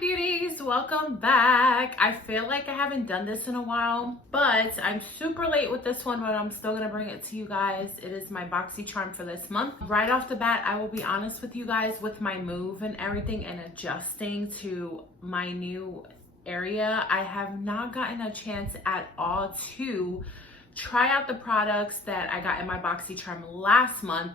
Beauties, welcome back. I feel like I haven't done this in a while, but I'm super late with this one, but I'm still gonna bring it to you guys. It is my BoxyCharm for this month. Right off the bat, I will be honest with you guys, with my move and everything and adjusting to my new area, I have not gotten a chance at all to try out the products that I got in my BoxyCharm last month.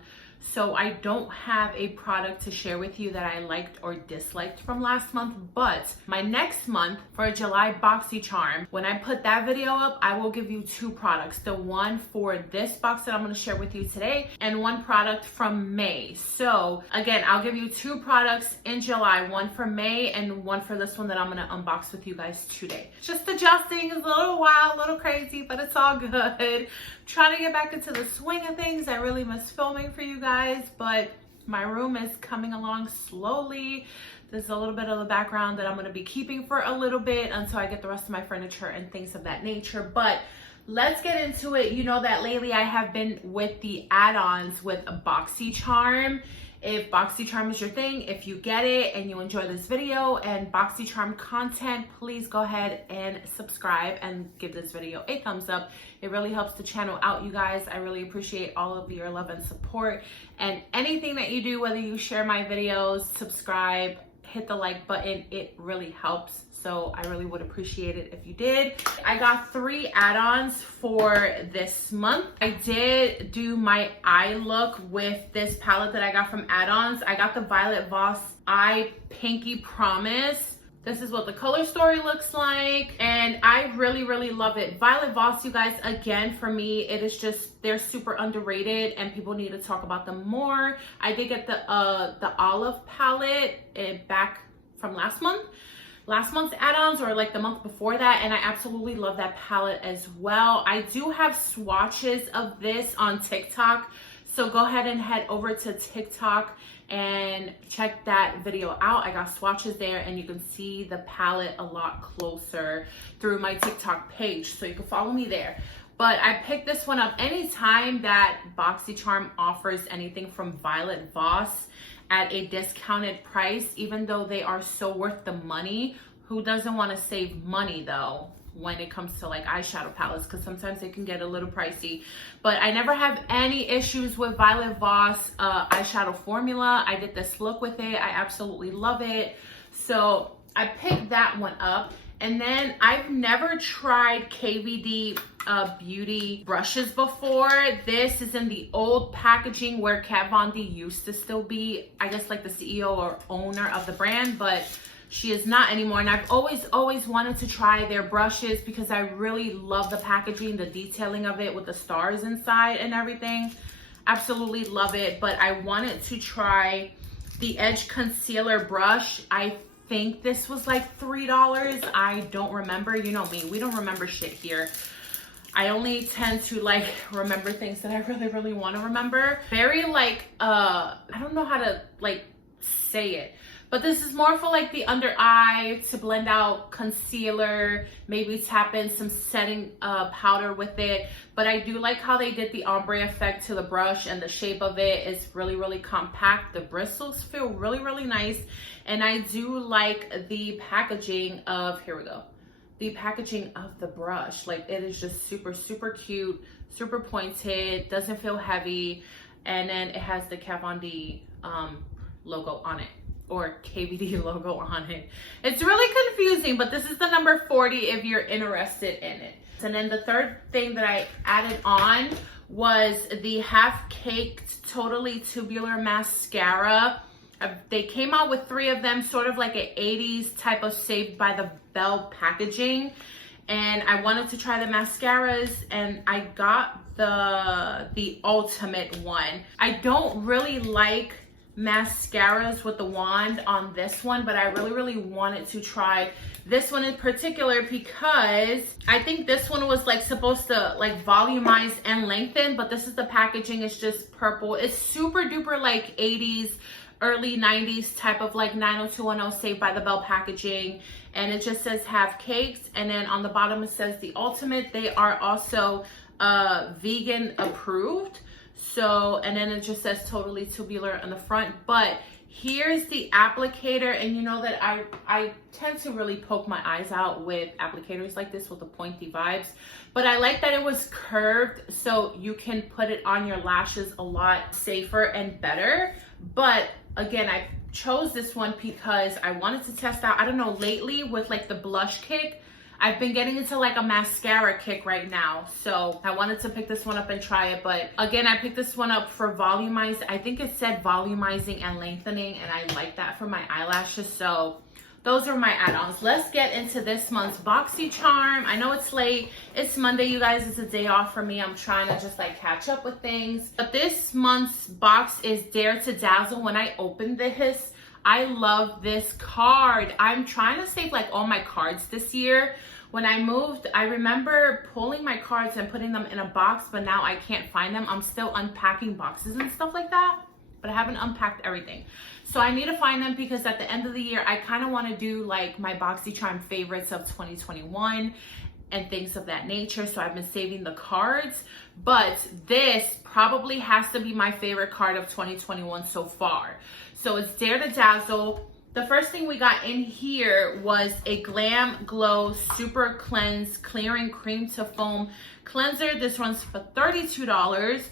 So I don't have a product to share with you that I liked or disliked from last month, but my next month for July BoxyCharm, when I put that video up, I will give you two products. The one for this box that I'm gonna share with you today and one product from May. So again, I'll give you two products in July, one for May and one for this one that I'm gonna unbox with you guys today. Just adjusting, is a little wild, a little crazy, but it's all good. Trying to get back into the swing of things. I really miss filming for you guys, but my room is coming along slowly. There's a little bit of the background that I'm going to be keeping for a little bit until I get the rest of my furniture and things of that nature. But let's get into it. You know that lately I have been with the add-ons with BoxyCharm. If BoxyCharm is your thing, if you get it and you enjoy this video and BoxyCharm content, please go ahead and subscribe and give this video a thumbs up. It really helps the channel out, you guys. I really appreciate all of your love and support. And anything that you do, whether you share my videos, subscribe, hit the like button, it really helps. So I really would appreciate it if you did. I got 3 add-ons for this month. I did do my eye look with this palette that I got from add-ons. I got the Violet Voss Eye Pinky Promise. This is what the color story looks like, and I really love it. Violet Voss, you guys, again, for me, it is just, they're super underrated and people need to talk about them more. I did get the olive palette back from last month's add-ons, or like the month before that, and I absolutely love that palette as well. I do have swatches of this on TikTok, so go ahead and head over to TikTok and check that video out. I got swatches there and you can see the palette a lot closer through my TikTok page, so you can follow me there. But I picked this one up anytime that BoxyCharm offers anything from Violet Voss at a discounted price, even though they are so worth the money. Who doesn't want to save money though when it comes to like eyeshadow palettes, because sometimes they can get a little pricey. But I never have any issues with Violet Voss eyeshadow formula. I did this look with it. I absolutely love it. So I picked that one up. And then I've never tried KVD beauty brushes before. This is in the old packaging where Kat Von D used to still be, I guess, like the CEO or owner of the brand, but she is not anymore. And I've always wanted to try their brushes because I really love the packaging, the detailing of it with the stars inside and everything. Absolutely love it. But I wanted to try the Edge Concealer brush. I think this was like $3. I don't remember. You know me, we don't remember shit here. I only tend to like remember things that I really want to remember. Very like I don't know how to like say it, but this is more for like the under eye, to blend out concealer, maybe tap in some setting powder with it. But I do like how they did the ombre effect to the brush, and the shape of it is really compact. The bristles feel really nice, and I do like the packaging of, here we go, the packaging of the brush. Like, it is just super cute, super pointed, doesn't feel heavy, and then it has the Kat Von D logo on it, or KVD logo on it. It's really confusing, but this is the number 40 if you're interested in it. And then the third thing that I added on was the Half Caked Totally Tubular Mascara. They came out with 3 of them, sort of like an 80s type of Saved by the Bell packaging. And I wanted to try the mascaras, and I got the ultimate one. I don't really like mascaras with the wand on this one, but I really wanted to try this one in particular because I think this one was like supposed to like volumize and lengthen, but this is the packaging. It's just purple. It's super duper like 80s, early 90s type of like 90210 Saved by the Bell packaging, and it just says Half Caked, and then on the bottom it says the ultimate. They are also vegan approved. So, and then it just says Totally Tubular on the front. But Here's the applicator, and you know that I tend to really poke my eyes out with applicators like this with the pointy vibes, but I like that it was curved so you can put it on your lashes a lot safer and better. But again, I chose this one because I wanted to test out, I don't know, lately with like the blush kick, I've been getting into like a mascara kick right now. So I wanted to pick this one up and try it. But again, I picked this one up for volumizing. I think it said volumizing and lengthening, and I like that for my eyelashes. So those are my add-ons. Let's get into this month's BoxyCharm. I know it's late. It's Monday, you guys. It's a day off for me. I'm trying to just like catch up with things. But this month's box is Dare to Dazzle. When I opened this, I love this card. I'm trying to save like all my cards this year. When I moved, I remember pulling my cards and putting them in a box, but now I can't find them. I'm still unpacking boxes and stuff like that, but I haven't unpacked everything. So I need to find them because at the end of the year, I kind of want to do like my BoxyCharm favorites of 2021 and things of that nature. So I've been saving the cards, but this probably has to be my favorite card of 2021 so far. So it's Dare to Dazzle. The first thing we got in here was a Glam Glow Super Cleanse Clearing Cream to Foam Cleanser. This runs for $32.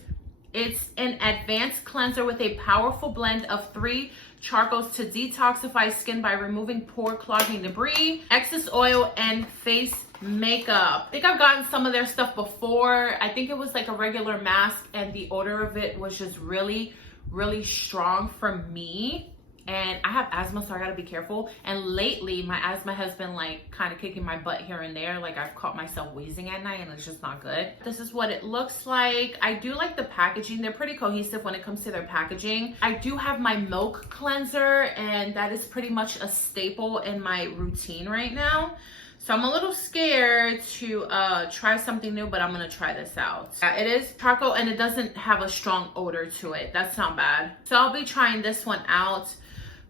It's an advanced cleanser with a powerful blend of 3 charcoals to detoxify skin by removing pore clogging debris, excess oil, and face makeup. I think I've gotten some of their stuff before. I think it was like a regular mask, and the odor of it was just really, really strong for me. And I have asthma, so I gotta be careful. And lately, my asthma has been like kind of kicking my butt here and there. Like I've caught myself wheezing at night, and it's just not good. This is what it looks like. I do like the packaging. They're pretty cohesive when it comes to their packaging. I do have my milk cleanser, and that is pretty much a staple in my routine right now. So I'm a little scared to try something new, but I'm gonna try this out. It is charcoal, and it doesn't have a strong odor to it. That's not bad. So I'll be trying this one out.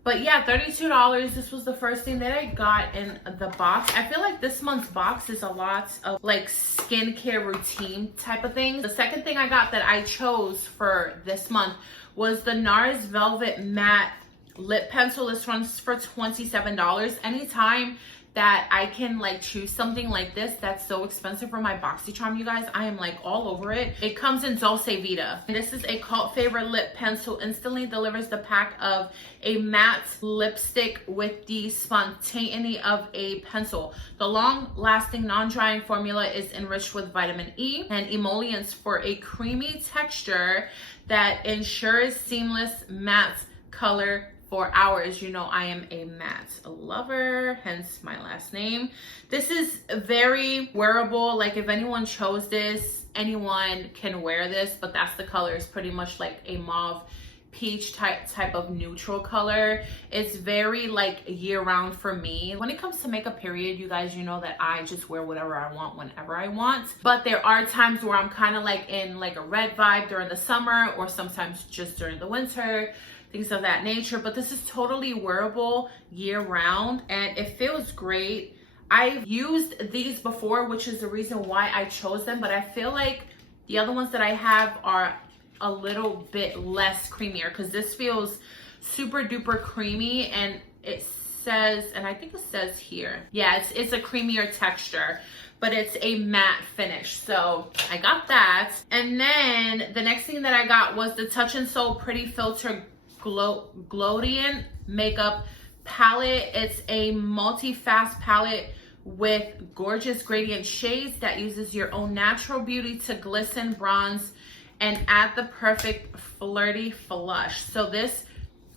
But yeah, $32. This was the first thing that I got in the box. I feel like this month's box is a lot of like skincare routine type of things. The second thing I got that I chose for this month was the NARS Velvet Matte Lip Pencil. This runs for $27. Anytime that I can like choose something like this that's so expensive for my BoxyCharm, you guys, I am like all over it. It comes in Dulce Vita. And this is a cult favorite lip pencil. Instantly delivers the pack of a matte lipstick with the spontaneity of a pencil. The long-lasting, non-drying formula is enriched with vitamin E and emollients for a creamy texture that ensures seamless matte color for hours. You know I am a matte lover, hence my last name. This is very wearable. Like if anyone chose this, anyone can wear this, but that's the color. It's pretty much like a mauve peach type of neutral color. It's very like year-round for me. When it comes to makeup, period, you guys, you know that I just wear whatever I want whenever I want. But there are times where I'm kind of like in like a red vibe during the summer, or sometimes just during the winter, things of that nature. But this is totally wearable year-round, and it feels great. I've used these before, which is the reason why I chose them, but I feel like the other ones that I have are a little bit less creamier, because this feels super duper creamy, and it says, and I think it says here, yeah, it's a creamier texture, but it's a matte finish. So I got that. And then the next thing that I got was the Touch in Sol Pretty Filter Glowdian Makeup Palette. It's a multi-fast palette with gorgeous gradient shades that uses your own natural beauty to glisten, bronze, and add the perfect flirty flush. So this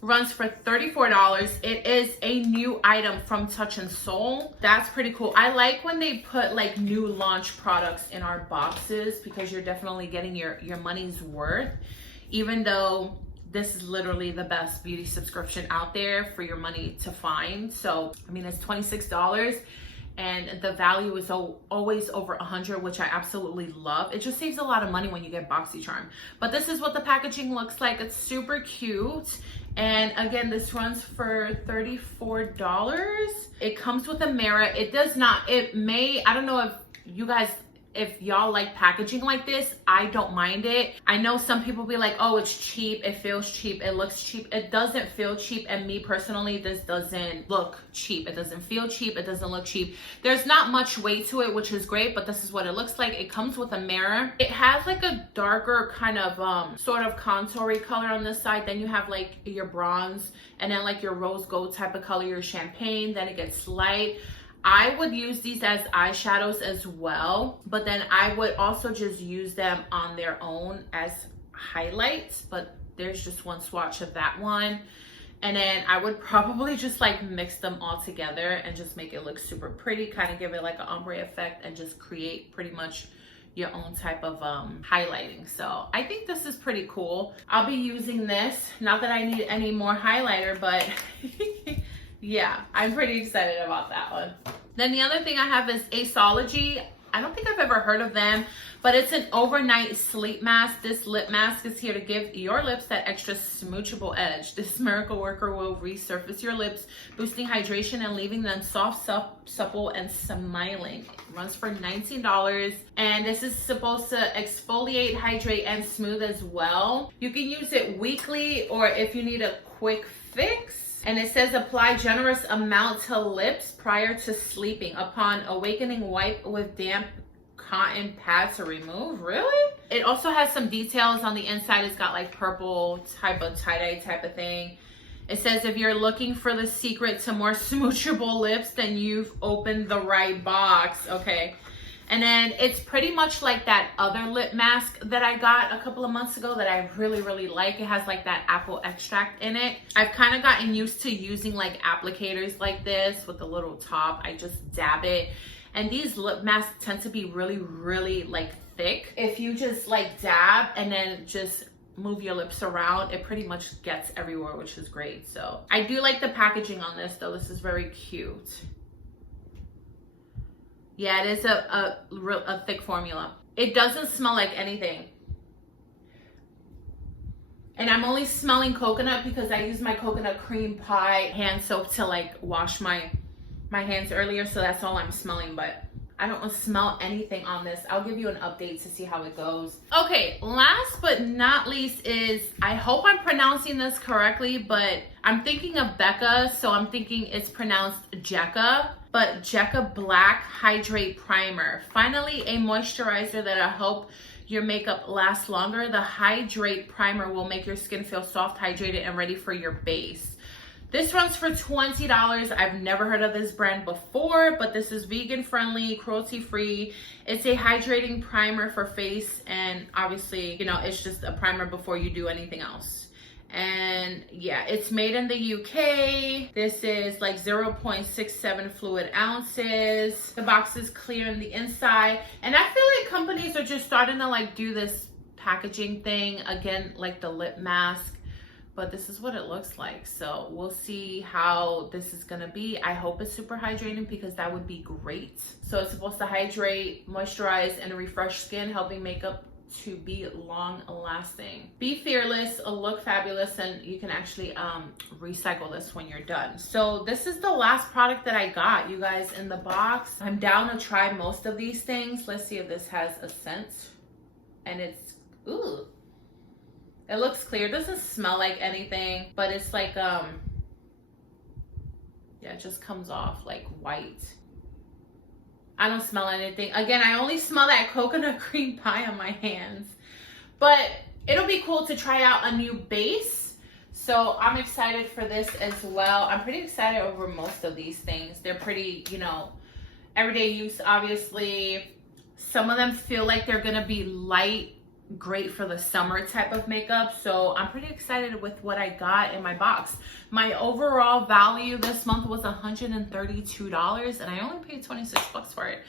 runs for $34. It is a new item from Touch in Sol. That's pretty cool. I like when they put like new launch products in our boxes, because you're definitely getting your money's worth, even though this is literally the best beauty subscription out there for your money to find. So, I mean, it's $26. And the value is always over 100, which I absolutely love. It just saves a lot of money when you get BoxyCharm. But this is what the packaging looks like. It's super cute. And again, this runs for $34. It comes with a mirror. It does not, it may, I don't know if you guys if y'all like packaging like this, I don't mind it. I know some people be like, oh, it's cheap, it feels cheap, it looks cheap. It doesn't feel cheap, and me personally, this doesn't look cheap. It doesn't feel cheap, it doesn't look cheap. There's not much weight to it, which is great, but this is what it looks like. It comes with a mirror. It has like a darker kind of sort of contoury color on this side. Then you have like your bronze, and then like your rose gold type of color, your champagne. Then it gets light. I would use these as eyeshadows as well, but then I would also just use them on their own as highlights, but there's just one swatch of that one. And then I would probably just like mix them all together and just make it look super pretty, kind of give it like an ombre effect and just create pretty much your own type of highlighting. So I think this is pretty cool. I'll be using this, not that I need any more highlighter, but yeah, I'm pretty excited about that one. Then the other thing I have is ACEOLOGY. I don't think I've ever heard of them, but it's an overnight sleep mask. This lip mask is here to give your lips that extra smoochable edge. This miracle worker will resurface your lips, boosting hydration and leaving them soft, supple, and smiling. It runs for $19, and this is supposed to exfoliate, hydrate, and smooth as well. You can use it weekly or if you need a quick fix. And it says apply generous amount to lips prior to sleeping. Upon awakening, wipe with damp cotton pad to remove. Really? It also has some details on the inside. It's got like purple type of tie-dye type of thing. It says if you're looking for the secret to more smoochable lips, then you've opened the right box. Okay. And then it's pretty much like that other lip mask that I got a couple of months ago that I really, really like. It has like that apple extract in it. I've kind of gotten used to using like applicators like this with a little top. I just dab it. And these lip masks tend to be really, really like thick. If you just like dab and then just move your lips around, it pretty much gets everywhere, which is great. So I do like the packaging on this though. This is very cute. Yeah, it is a thick formula. It doesn't smell like anything. And I'm only smelling coconut because I used my coconut cream pie hand soap to like wash my hands earlier. So that's all I'm smelling, but I don't smell anything on this. I'll give you an update to see how it goes. Okay, last but not least is, I hope I'm pronouncing this correctly, but I'm thinking of Becca, so I'm thinking it's pronounced Jekka. But Jekka Black Hydrate Primer. Finally, a moisturizer that'll help your makeup last longer. The Hydrate Primer will make your skin feel soft, hydrated, and ready for your base. This runs for $20. I've never heard of this brand before, but this is vegan friendly, cruelty free. It's a hydrating primer for face, and obviously, you know, it's just a primer before you do anything else. And yeah, it's made in the UK. This is like 0.67 fluid ounces. The box is clear on the inside. And I feel like companies are just starting to like do this packaging thing again, like the lip mask. But this is what it looks like. So we'll see how this is gonna be. I hope it's super hydrating because that would be great. So it's supposed to hydrate, moisturize, and refresh skin, helping makeup to be long lasting. Be fearless, look fabulous, and you can actually recycle this when you're done. So this is the last product that I got, you guys, in the box. I'm down to try most of these things. Let's see if this has a scent. And it's, ooh, it looks clear. It doesn't smell like anything, but it's like yeah, it just comes off like white. I don't smell anything. Again, I only smell that coconut cream pie on my hands. But it'll be cool to try out a new base. So I'm excited for this as well. I'm pretty excited over most of these things. They're pretty, you know, everyday use, obviously. Some of them feel like they're going to be light, great for the summer type of makeup. So I'm pretty excited with what I got in my box. My overall value this month was $132, and I only paid 26 bucks for it.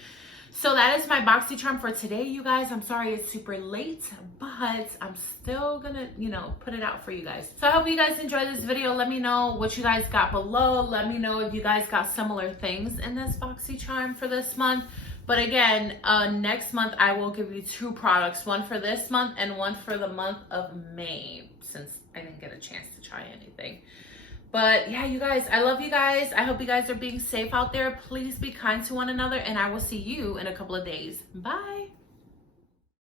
So that is my BoxyCharm for today, you guys. I'm sorry it's super late, but I'm still gonna, you know, put it out for you guys. So I hope you guys enjoyed this video. Let me know what you guys got below. Let me know if you guys got similar things in this BoxyCharm for this month. But again, next month I will give you 2 products, one for this month and one for the month of May, since I didn't get a chance to try anything. But yeah, you guys, I love you guys. I hope you guys are being safe out there. Please be kind to one another, and I will see you in a couple of days. Bye.